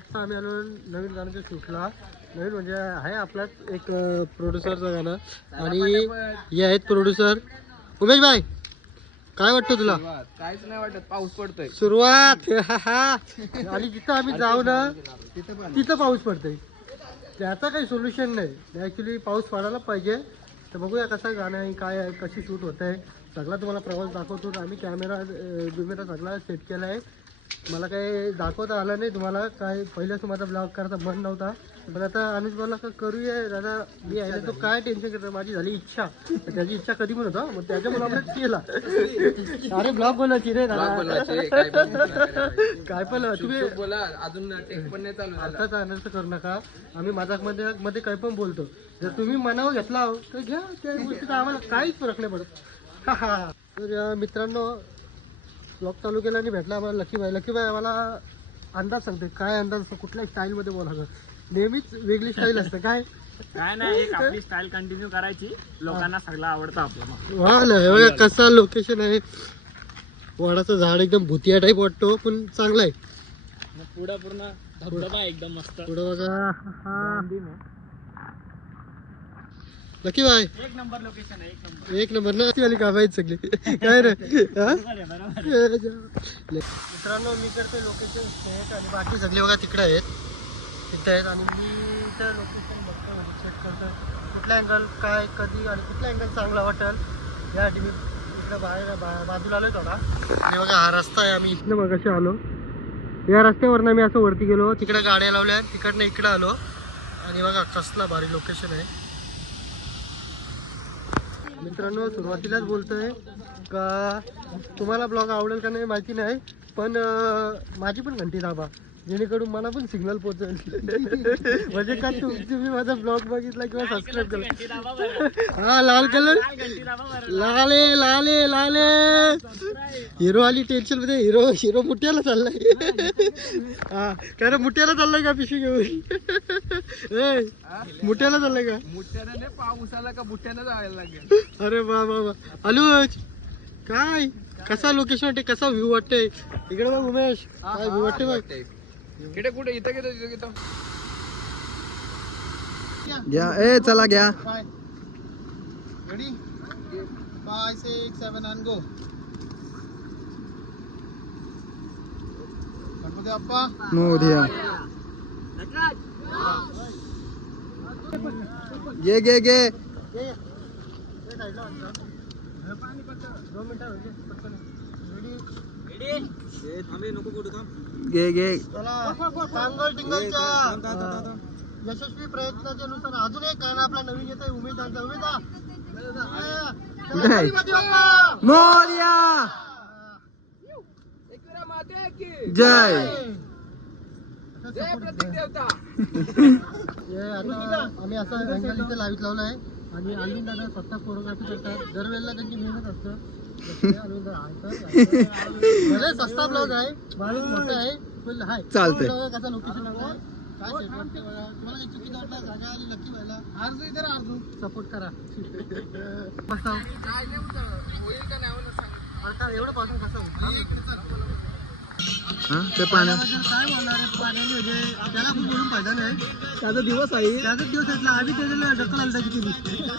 आत्ता आम्ही आलो नवीन गाण्याच्या शूटला. नवीन म्हणजे आहे आपलाच एक प्रोड्युसरचं गाणं आणि हे आहेत प्रोड्युसर उमेश भाई. काय वाटतं तुला? काहीच नाही वाटत, पाऊस पडतोय सुरुवात आणि जिथं आम्ही जाऊ ना तिथं पाऊस पडतोय. त्याचा काही सोल्युशन नाही ॲक्च्युली. पाऊस पडायला पाहिजे. तर बघूया कसं गाणं आहे, काय आहे, कशी शूट होत आहे, सगळा तुम्हाला प्रवास दाखवतो. आम्ही कॅमेरा सगळा सेट केला आहे. मला काही दाखवता आलं नाही तुम्हाला. काय पहिल्याच माझा ब्लॉग करायचा मन नव्हता, पण आता अनुज बोलला का करूया दादा. मी आहे तो काय टेन्शन करतो, माझी झाली इच्छा. त्याची इच्छा कधी पण होता, मग त्याच्यामुळे आपण केला. अरे ब्लॉग बोलायची रे दादा. काय पण तुम्ही बोला, अजून टेक पण नाही चालू झालं. अर्थाचा अनर्थ करू नका. आम्ही माझ्या मध्ये काही पण बोलतो. जर तुम्ही मनावर घेतला तर घ्या, त्या गोष्टीचा आम्हाला काहीच फरक नाही पडत. तर मित्रांनो, ब्लॉग चालू केला आणि भेटला आम्हाला लकी बाय. लकी बाय आम्हाला अंदाज सांगते. काय अंदाज असतो, कुठल्या स्टाईलमध्ये बोलायचं? नेहमीच वेगळी स्टाईल असते. काय काय नाही, एक आपली स्टाईल कंटिन्यू करायची, लोकांना सगळं आवडतं आपलं. वा ना, हे बघा कसं लोकेशन आहे. वडाचं झाड एकदम भुतिया टाईप वाटतो, पण चांगलं आहे. पुढं पूर्ण धबधबा एकदम मस्त. पुढं बघा. लकी बाय एक नंबर लोकेशन आहे, एक नंबर. एक नंबर ना. ती वाली कामायची सगळी काय रे. मित्रांनो, मी करते लोकेशन सेट आणि बाकी सगळे बघा तिकडे आहेत, तिथे आहेत. आणि मी इथं लोकेशन बघतो, म्हणजे चेक करतो कुठला अँगल काय कधी आणि कुठला अँगल चांगला वाटेल. यासाठी मी इकडं बाजूला आलो थोडा. आणि बघा हा रस्ता आहे. आम्ही इथनं बघाशी आलो. या रस्त्यावरनं मी असं वरती गेलो, तिकडे गाड्या लावल्या, तिकडनं इकडं आलो. आणि बघा कसला भारी लोकेशन आहे. मित्रांनो, सुरुवातीलाच बोलतोय का तुम्हाला ब्लॉग आवडेल का नाही माहिती नाही, पण माझी पण घंटी दाबा, जेणेकरून मला पण सिग्नल पोहोचेल. म्हणजे का तुम्ही माझा ब्लॉग बघितला किंवा सबस्क्राईब केला. हा लाल कलर, लाले लाले लाले. हिरो आली टेन्शन मध्ये. हिरो मुठ्याला चाललाय. हा काय रे, मुठ्याला चाललाय का पिशवी घेऊन? मुठ्याला चाललाय का? मुठ्याने पाऊस आला का बुट्ट्यानं जायला लागेल. अरे वा वा वा. अनुज काय कसा लोकेशन वाटते, कसा व्ह्यू वाटते? इकडे बघ उमेश, काय व्ह्यू वाटते बघ. किडे कुठे इथं घेतो, तिथं घेतो. घ्या ए चला घ्या. Ready 5 6 7 and go. Ganpati Bappa Morya. घे घे घे. घे घे. टांगल टिंगलच्या यशस्वी प्रयत्नाच्या नुसार अजून एक गाणं आपला नवीन येत आहे. उमेदांचा उमेदा मोरया. जय. आम्ही असा अँगल इथे लाईट लावला आहे. आणि अरविंद दादा स्वतः फोटोग्राफी करतात. दरवेळेला त्यांची मेहनत असतं. भले सस्ता ब्लॉग आहे, माणूस मोठा आहे, पण हाय चालतंय. कसा लोकेशन आहे, काय सेट वाटते बघा. तुम्हाला काही चुकी वाटला जागा आली नक्की व्हायला अर्जू इथे अर्जू सपोर्ट करा. आता एवढं पासून कसं होतं ते पाण्या काय बोलणार आहे. पाण्याने म्हणजे त्याला खूप बोलून फायदा नाही. त्याचा दिवस आहे. त्याचाच दिवस येतला. आम्ही त्याच्याला ढकल आली त्याची केली.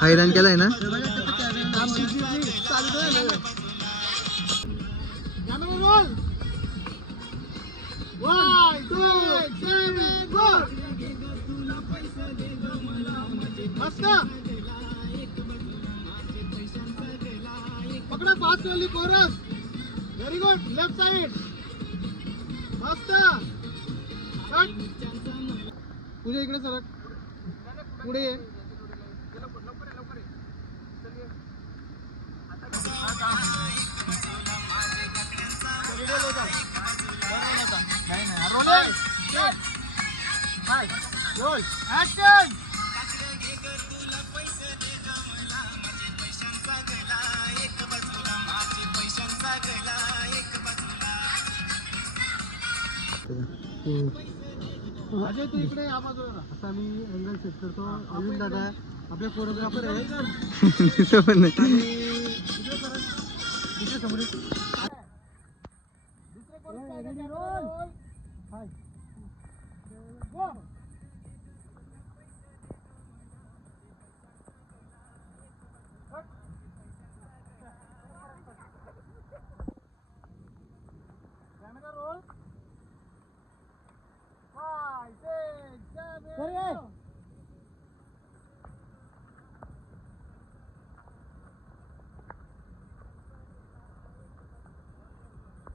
हैराण केलाय ना. पकडा फास्ट वाली chorus. Very good. Left side मस्त. तुझ्या इकडे सरक, पुढे ये. Roll action. अजय तू इकडे या बाजूला. आता आम्ही अँगल सेट करतो. अरविंद दादा आपले फोटोग्राफर आहे.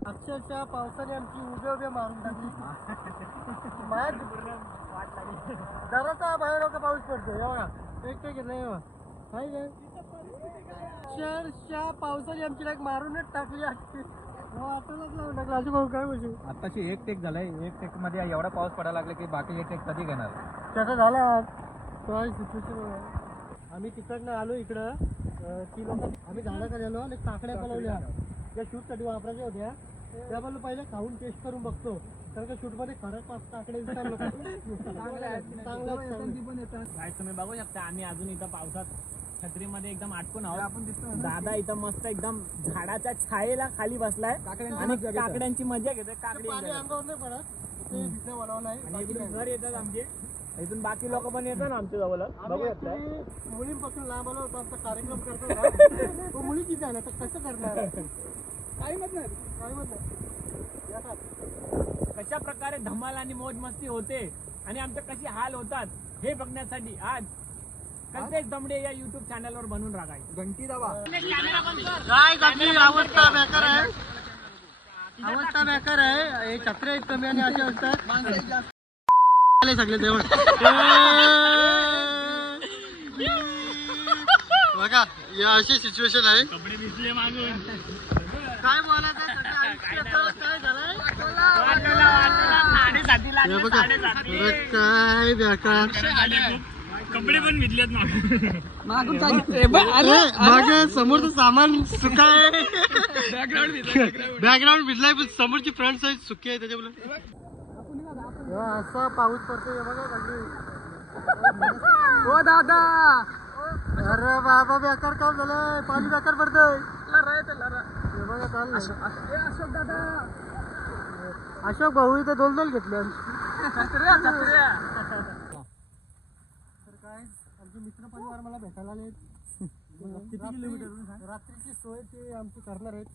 अक्षरशः पावसाने आमची उभे मारून टाकली. जरासा बाहेर लोक पाऊस पडतो एवढा एक नाही काय काय अक्षरशः पावसाने आमची लाईक मारूनच टाकली. टाकला भाऊ काय बोलू आताशी एक टेक झालाय. एक टेक मध्ये एवढा पाऊस पडायला लागला की बाकी एक टेक कधी घेणार. त्याचा झाला काय सिच्युएशन. आम्ही तिकडनं आलो इकडं. ती लोक आम्ही झाडाकडे आलो आणि काकड्या बनवल्या ज्या शूटसाठी वापरायच्या होत्या त्या बोललो पहिले खाऊन टेस्ट करून बघतो कारण का शूटमध्ये खरंच काकडे काय तुम्ही बघू शकता आम्ही अजून इथं पावसात छत्रीमध्ये एकदम अटकून आहोत. आपण दिसतो दादा इथं मस्त एकदम झाडाच्या छायेला खाली बसलाय आणि काकड्यांची मजा घेतोय. काकडी अंगावर नाही पडत ते भिजल्या बनवलं आहे. आणि इकडून घर येतात आमचे. इथून बाकी लोक पण येतात ना आमच्या जवळ बघू शकता. मुलींपासून लांब आलो होतो आमचा कार्यक्रम करतो तो मुली किती आला तर कसं करणार काही मत नाही. कशा प्रकारे धमाल आणि मौज मस्ती होते आणि आमचे कसे हाल होतात हे बघण्यासाठी आज कल्पेश दमडे या युट्यूब चॅनलवर बनवून राखायचं. घंटी दाबा. काय आपली अवस्था बेकार आहे. अवस्था बेकार आहे. हे छत्रे कमी आणि अशी अवस्था सगळे देवळ बघा या अशी सिच्युएशन आहे. कपडे दिसले मागून काय बोलायचं काय झालंय काय बेकार. कपडे पण भिजलेत मागून. मागे समोरचं सामान सुका आहे. बॅकग्राऊंड भिजलाय पण समोरची फ्रंट साईड सुकी आहे त्याच्यामुळे असा पाऊस पडतोय बघा. हो दादा अरे बाबा बेकार काम झालंय. पाणी बेकार पडतंय. बघा चाललंय. अशोक दादा अशोक भाऊ इथे दोन घेतले. तर काय आमचे मित्र परिवार मला भेटायला आले. किती किलोमीटर रात्रीची सोय ते आमची करणार आहेत.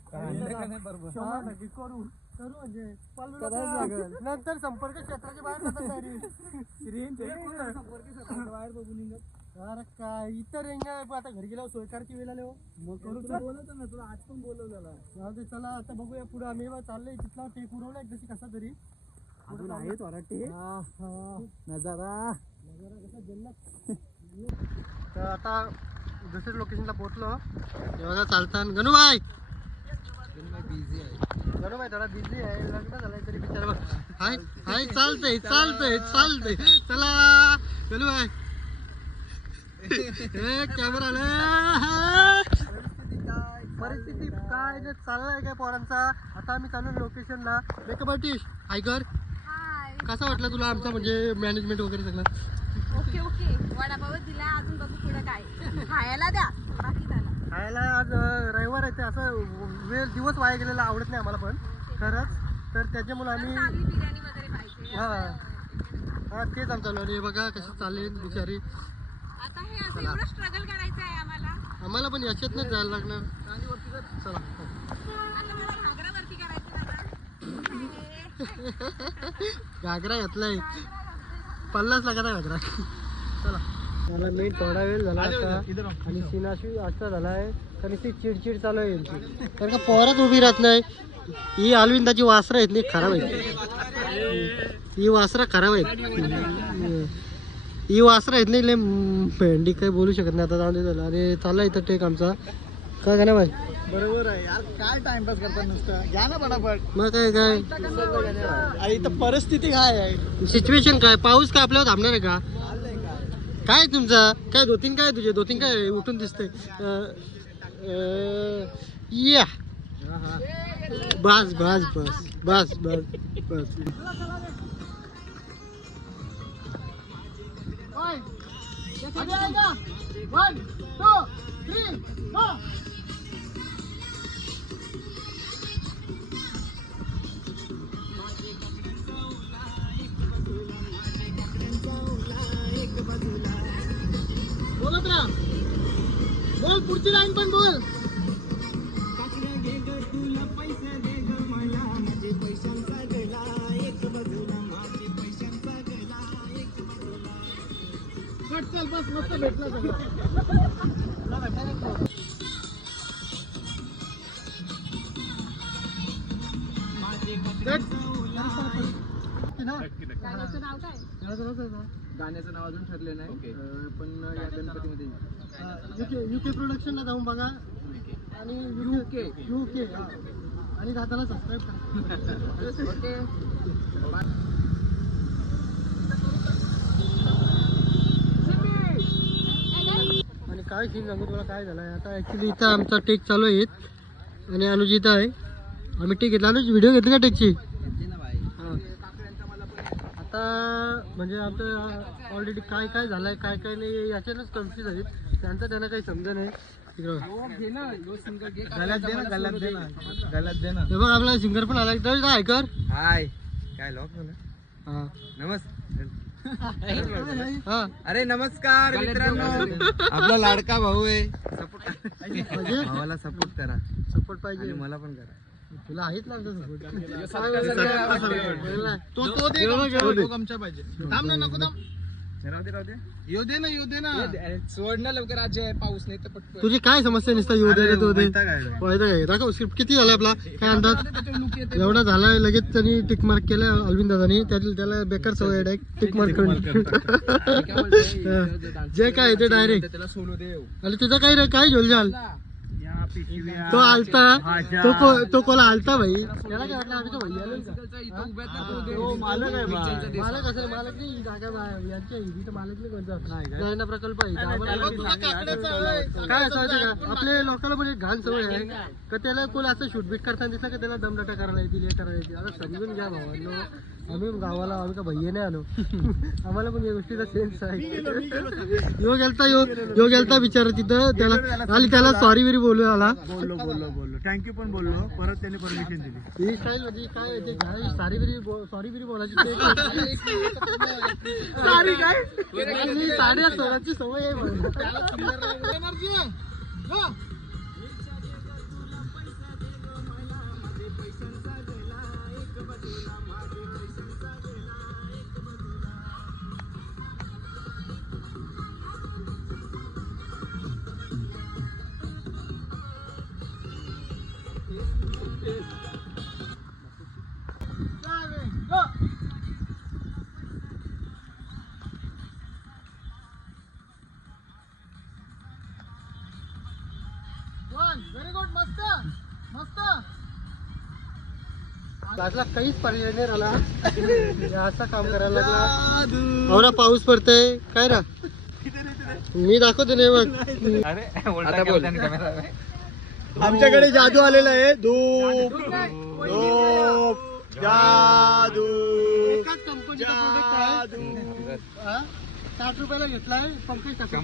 करू म्हणजे नंतर संपर्क क्षेत्राच्या बाहेर बाहेर बघून. अरे काय इतर रेंज आहे आता घरी गेल्यावर सोय करायची वेळ आले. मग करू बोलवतो ना तुला आज पण बोलवलेला. जाऊ दे चला आता बघूया पुढे. आम्ही चाललोय तिथला टेक उडवलाय जशी कसा तरी नजारा कसा जन्नत. तर आता दुसऱ्या लोकेशनला पोहोचलो. बघा चालताना गणूबाई थोडा बिझी आहे. लग्न झालंय तरी बिचारा बघ हाय हाय चालतंय चला गणूबाई. कॅमेरा परिस्थिती काय चाललाय काय पोरांचा. आता आम्ही चालू लोकेशनला. मेकअप आर्टिस्ट हाय कर. कसा वाटला तुला आमचा म्हणजे मॅनेजमेंट वगैरे सगळं. ओके वडापाव दिला. अजून बघू पुढे काय खायला द्या बाकी झालं. खायला आज रविवार आहे ते असं वेळ दिवस वाया गेलेला आवडत नाही आम्हाला पण खरंच. तर त्याच्यामुळे आम्ही बिर्याणी वगैरे पाहिजे. हा तेच आमचं चालू आहे. बघा कशी चालली बिचारी. आता हे असं एवढं स्ट्रगल करायचं आहे आम्हाला पण याच्यातनंच जायला लागणार. चला आता मला घागरावरती करायचं घागरा घेतलाय 50 लाखाचा घागरा. चला मला मी थोडा वेळ झाला आता आणि सिनाशी असा झालाय कारण ती चिडचिड चालू आहे यांची. कारण का पोरात उभी राहत नाही. ही अलविंदाची वासरं आहेत नाही खराब आहेत. ही वासरं खराब आहेत. ही वासरं आहेत नाही लय भेंडी काही बोलू शकत नाही. आता जाऊन दे झाला. अरे चालला इथं टेक आमचा काय का नाही बाई. बरोबर आहे यार. काय टाइमपास करता नुसतं घ्या ना पटापट. मग काय आणि इथं परिस्थिती काय आहे. सिच्युएशन काय. पाऊस काय आपल्यावर थांबणार आहे का. काय तुमचा काय दोतीन काय तुझे दोतीन काय उठून दिसतंय. या बस बस बस बस बस बस. वन टू थ्री पुढची लाईन पण बोल. चल बस मस्त भेटला सगळं. गाण्याचं नाव काय? गाण्याचं नाव अजून ठरले नाही पण या गणपतीमध्ये युके प्रोडक्शनला जाऊन बघा आणि युके आणि दादाला सबस्क्राईब करा. ओके. आणि काय सीन सांगू तुला काय झालं आहे आता ॲक्च्युली इथं आमचा टेक चालू आहे आणि अनुज इथं आहे. आम्ही टेक घेतला अनुज व्हिडिओ घेतली का टेकची? हां आता म्हणजे आमचं ऑलरेडी काय काय झालं आहे काय काय नाही याच्यानंच कन्फ्यूज आहेत. त्यांना काही समजा नाही. गळ्यात दे ना गळ्यात दे ना गळ्यात दे ना. हे बघ आपला सिंगर पण आला तर काय कर. हाय काय लॉक झालं. हां हां अरे नमस्कार मित्रांनो. आपला लाडका भाऊ आहे. म्हणजे भावाला सपोर्ट करा सपोर्ट पाहिजे आणि मला पण करा. तुला आहेच ना आमचा सपोर्ट. आमच्या पाहिजे. थांब ना नको थांब. राहू दे येऊ दे ना सोड ना लवकर. आज पाऊस नाही तर पटकन. तुझी काय समस्या नसता येऊ दे तो दे दाखव. स्क्रिप्ट किती झाला आपला काय अंदाज? एवढा झालाय लगेच त्यांनी टिक मार्क केलं अरविंद दादानी. त्याला बेकार सवय डायरेक्ट टिक मार्क करून जे काय ते डायरेक्ट. त्याला सोलो दे. आणि तुझं काय रे काय झोल झाल? तो आलता तो कोला आलता भाई. त्याला काय वाटलं आम्ही तो भाई आलो मालक आहे. मालक असेल मालक नाही जागा यांच्या इथे मालक नाही कोणता ना प्रकल्प आहे. काय असं का आपले लोकांना पण एक घाण सवय आहे का त्याला कोण असं शूटबीट करताना दिसला का त्याला दमदाटा करायला येतील हे करायला येतील. आता समजून घ्या भावांनो आम्ही गावाला आम्ही का भैया नाही आलो. आम्हाला पण या गोष्टीचा सेन्स आहे. यो गेलता बिचारा तिथं त्याला आणि त्याला सॉरी बिरी बोलू आला. बोललो थँक्यू पण बोललो. परत त्याने परमिशन दिली. ही स्टाईल म्हणजे काय ते सॉरी बिरी बोलायची साड्या सोडायची सवय आहे. व्हेरी गुड मस्त मस्त. गाजला काहीच पर्याय नाही राहिला. असं काम करायला लागला. एवढा पाऊस पडतोय काय ना मी दाखवतो नाही बघ. आता बोल. आमच्याकडे जादू आलेला आहे. धूप जादू एकाच कंपनीचा प्रोडक्ट आहे. 60 रुपयाला घेतलाय पंकज 100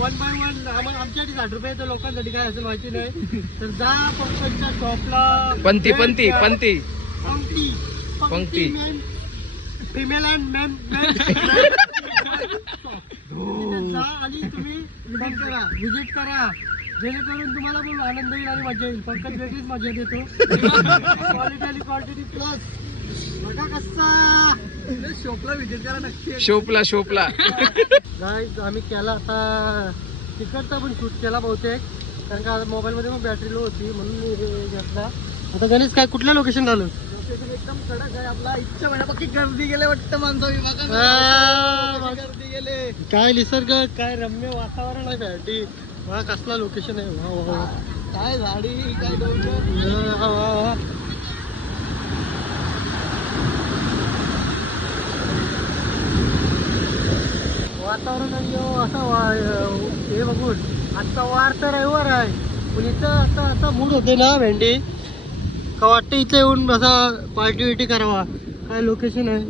वन बाय वन. आमच्यासाठी 60 रुपये तर लोकांसाठी काय असेल माहिती नाही. तर जा पंकजच्या शॉपला. पंक्ती फिमेल अँड मॅन जा आणि तुम्ही व्हिजिट करा जेणेकरून तुम्हाला पण आनंद येईल आणि मजा येईल. पंकज वेगळीच मजा देतो. क्वालिटी आणि क्वांटिटी प्लस बघा कसा. शॉपला व्हिजिट करा नक्की. शोपला गाईज आम्ही केला आता तिकडचा पण शूट केला बहुतेक कारण का मोबाईलमध्ये पण बॅटरी लो होती म्हणून मी हे घेतला. आता गणेश काय कुठल्या लोकेशन झालं? एकदम कडक आहे आपला. इच्छा म्हणजे गर्दी गेले वाटतं माणसं गर्दी गेले. काय निसर्ग काय रम्य वातावरण आहे बॅटी. वा कसला लोकेशन आहे. वा वा काय झाडी काय वा वा. वातावरण असं हे बघून आजचा वार तर रविवार आहे पण इथं असा मूड होते ना भेंडी का वाटतं इथे येऊन असा पार्टी विटी करावा. काय लोकेशन आहे.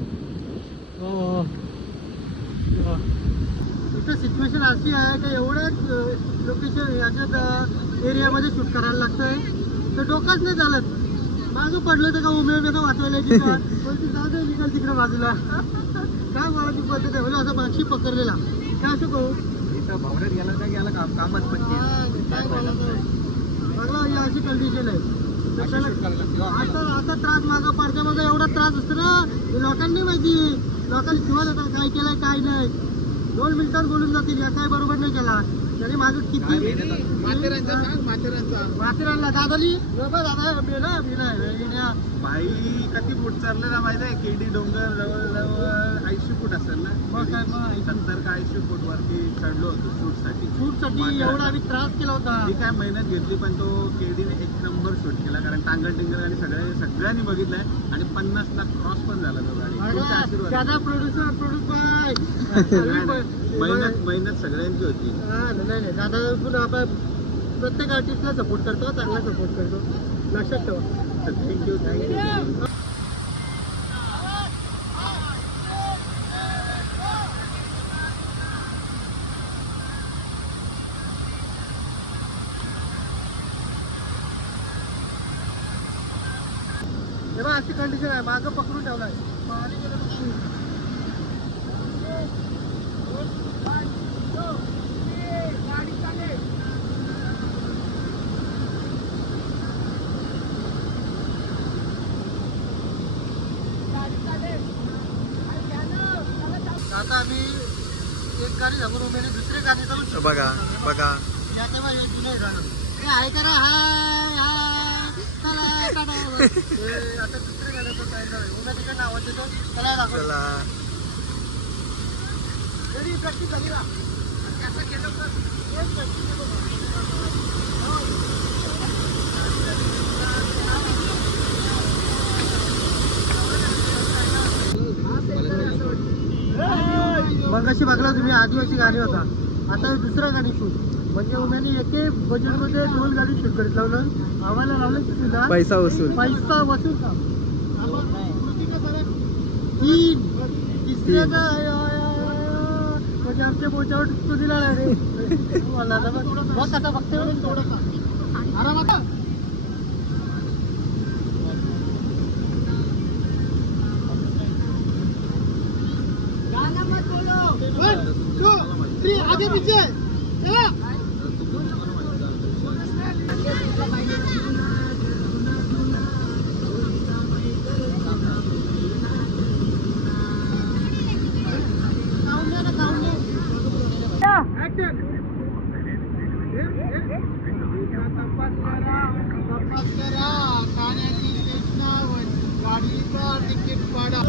इथं सिच्युएशन अशी आहे का एवढंच लोकेशन याच्यात एरियामध्ये शूट करायला लागतंय तर डोकाच नाही चालत. मागं पडलं तर का उमेद का वाचवायला जाऊ निघाल तिकडे बाजूला. काय बोलायची पद्धत आहे म्हणजे असं मागशी पकडलेला काय असं करू कुठं भावड्यात गेला का गेला कामच पटकी काय बोलत नाही. बघा ही अशी कंडिशन आहे. आता त्रास मागं पडद्यामध्ये एवढा त्रास असतो ना, हे लोकांनी माहिती. लोकांनी शिवाय काय केलंय काय नाही 2 मिनिटात बोलून जातील या काय बरोबर नाही केला तरी मागं किती माथेरानला दादाली दादा मेला भाई किती फूट चाललं ना माहिती आहे केडी डोंगर जवळजवळ 80 फूट असेल ना. मग काय मग 70 का 80 फूट वरती चढलो होतो शूटसाठी. शूटसाठी एवढा आम्ही त्रास केला होता. मी काय मेहनत घेतली पण तो केडीने 1 नंबर शूट केला कारण टांगल टिंगल आणि सगळ्यांनी बघितलंय आणि 50 लाख क्रॉस पण झाला तो गाडी. तुमच्या आशीर्वाद. दादा प्रोड्युसर मेहनत सगळ्यांची होती. नाही दादा पण आपण प्रत्येक आर्टिस्टला सपोर्ट करतो चांगला सपोर्ट करतो लक्षात ठेवा. थँक्यू. तेव्हा अशी कंडिशन आहे मागं पकडून ठेवलाय पाणी गेलं तर खूप. आता आम्ही एक गाडी सांगून उमेने दुसरी गाडी चालू शकतो. बघा या तेव्हा एक जुनं गाणं हे आहे करा हाय हाय चला टाटा. हे आता दुसरे गाण्याचं काय नाही उमेश तिकडे नावात देतो चला दाखव. रेडी प्रॅक्टिस झाली ना कसं केलं तर एक practice केलं. मग अशी बघला तुम्ही आदिवासी गाणी होता आता दुसरं गाणी शूट म्हणजे उमेने एके बजेटमध्ये 2 गाडी शूट करत लावलं आम्हाला लावलं किती पैसा वसूल का तिसऱ्याचा म्हणजे आमच्या बोचावर तो दिला नाही रे मला आता बघ आता बघते आरामात. आगे पीछे चला. खाण्याची स्टेशनावर गाडीचा तिकीट पाडा.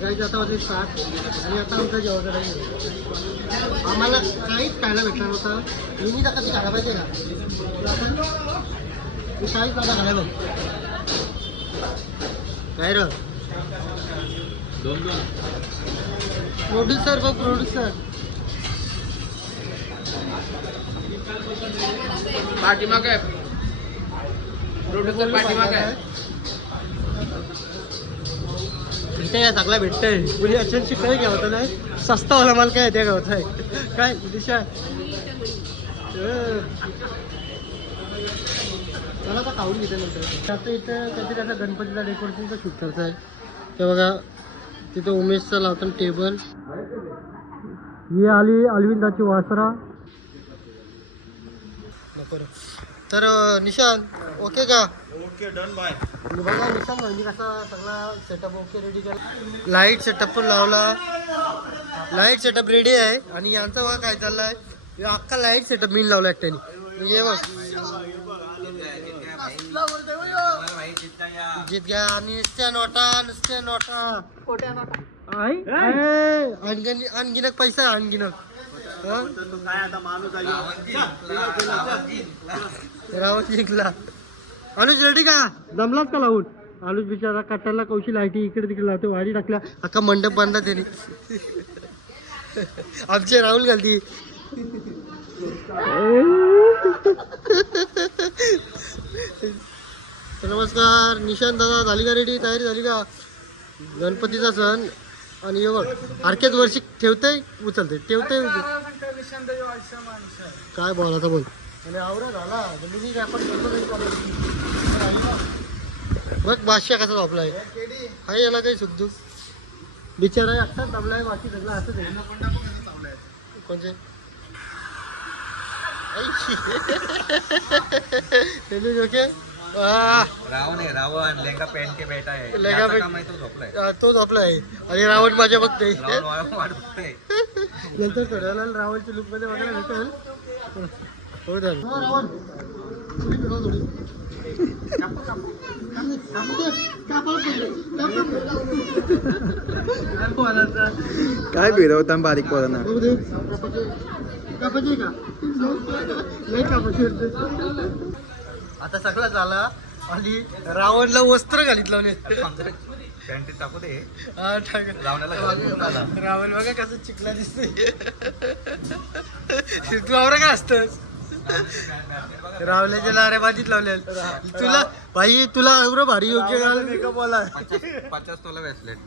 गाईज आता वाजले 7 आणि आता आमचा जेवण आम्हाला काहीच खायला भेटणार नव्हतं. मी आता कधी खायला पाहिजे का मी काहीच आता खायला बघ काय र प्रोड्युसर बघ प्रोड्युसर पाठीमाग आहे प्रोड्युसर पाठीमाग आहे. इथे काय चांगला भेटतंय पुढे अचानक काही घ्यावतं नाही सस्तावाला माल काय त्या गावत आहे काय दिशा. चला आता खाऊन घेते नंतर. आता इथं काहीतरी आता गणपतीचा डेकोरेशनचा शूट करायचं आहे ते बघा तिथं उमेशचा लावताना टेबल. ही आली अल्विंदाची वासरा. तर निशांत ओके का? Okay done by. बघा निशांत म्हणजे कसा सगळा सेटअप ओके रेडी केला. लाईट सेटअप पण लावला. लाईट सेटअप रेडी आहे आणि यांचा बघा काय चाललाय अख्खा लाईट सेटअप मी लावला एकट्याने. ये बघ जीत घ्या नुसत्या नोटा आणखीनक पैसा आणखीनक रावण जिंकला. अनुज रेडी का जमलाच का लावून? अनुज बिचारा कट्टाला कौशी लाईटी इकडे तिकडे लावते वाडी टाकल्या अख्खा मंडप बांधला त्याने. आमचे राहुल घालती. नमस्कार निशांत दादा, झाली का रेडी? तयारी झाली का? गणपतीचा सण आणि बघ सारख्याच वर्षी ठेवते उचलते ठेवते काय बोलायचं बोल. आणि आवरा झाला जमिनी काय आपण बघ बादशाह कसा झोपलाय आहे. याला काही सुखदुख बिचारा अक्षर दबलाय बाकी सगळं असंच आहे. कोणचे ओके रावण आहे रावण लेंगा पेंट के बेटा आहे लेंगा याचं पेंट- काम आहे, तो झोपलाय. तो झोपलाय आणि रावण माझ्या बघते. रावण वाट बघतोय. नंतर थोड्या वेळाला रावणच्या लुक मध्ये बघायला भेटेल. हो झालं रावण थोडी फिरवा थोडी. काय फिरवता बारीक पोरांना. आता सगळं झाला आणि रावणला वस्त्र घालीत लावले. पॅन्ट टाकू दे. हा, टाक. रावणाला घालून आला. रावण बघा कसं चिकला दिसतोय. तू आवरा काय असतस रावल्याच्या लाऱ्या बाजीत लावल्या. तुला भाई तुला एवढं भारी योग्य मेकअप वाला 50 तोला ब्रेसलेट.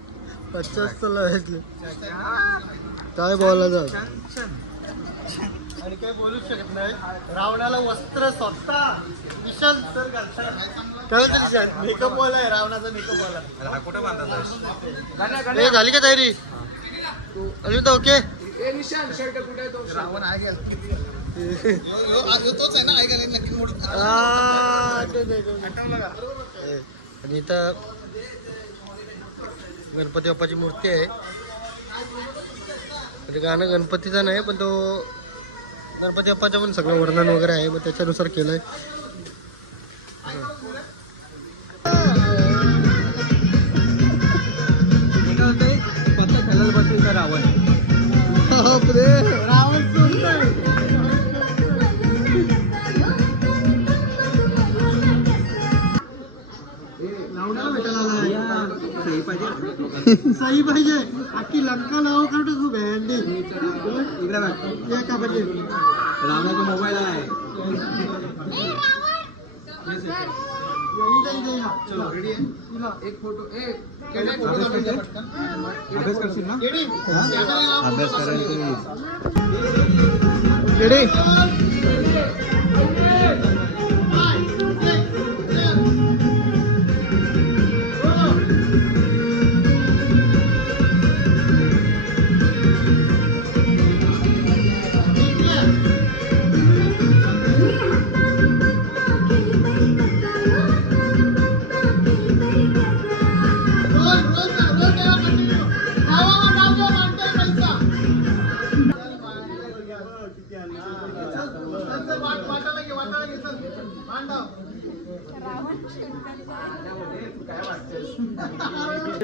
50 तुला भेटले काय बोलायचं. आणि काही बोलूच शकत नाही. रावणाला वस्त्र स्वतः विशाल सर घालतात. काय होतं विशाल? मेकअप वाला आहे रावणाचा मेकअप वाला. हा कुठं बांधतात? ए, झाली का तयारी? अजून तर ओके. रावण आहे तोच आहे ना ऐकायला नक्की मोठ. आणि इथं गणपती बाप्पाची मूर्ती आहे. म्हणजे गाणं गणपतीचं नाही पण तो गणपती बाप्पाचं पण सगळं वर्णन वगैरे आहे मग त्याच्यानुसार केलंय. पत्ता खेळायला बसले तर रावण. सही पाहिजे अख्खी लंका नाव काढतो तू भेंडी का पाहिजे. रावणाचा मोबाईल आहे. एक फोटो अभ्यास करशील ना? अभ्यास करायला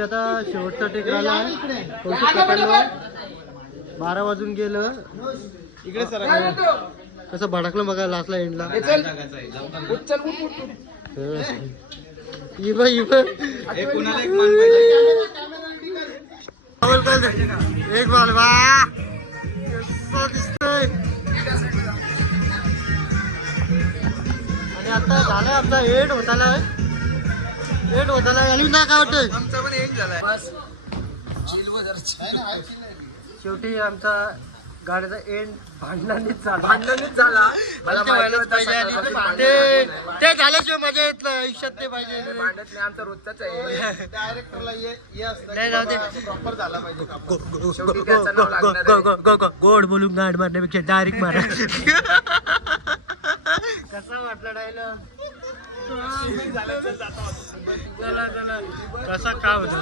आता शेवटचा टेक राहिला आहे. 12 वाजून गेलं. इकडे सर कसं भडकलं बघा लास्टला एंडला. एक बॉल वा दिसतोय. आणि आता झालाय आपला एंड होताना आणि ना काय वाटतंय शेवटी आमचा गाडीचा एंड भांडणानेच झाला. मला ते झाल्याशिवाय मजा येत नाही आयुष्यात. ते पाहिजे आमचा रोजचाच आहे. डायरेक्टरला गोड बोलून गाड मारण्यापेक्षा डायरेक्ट मारा. कसा वाटला डायलॉग? कसा का होता?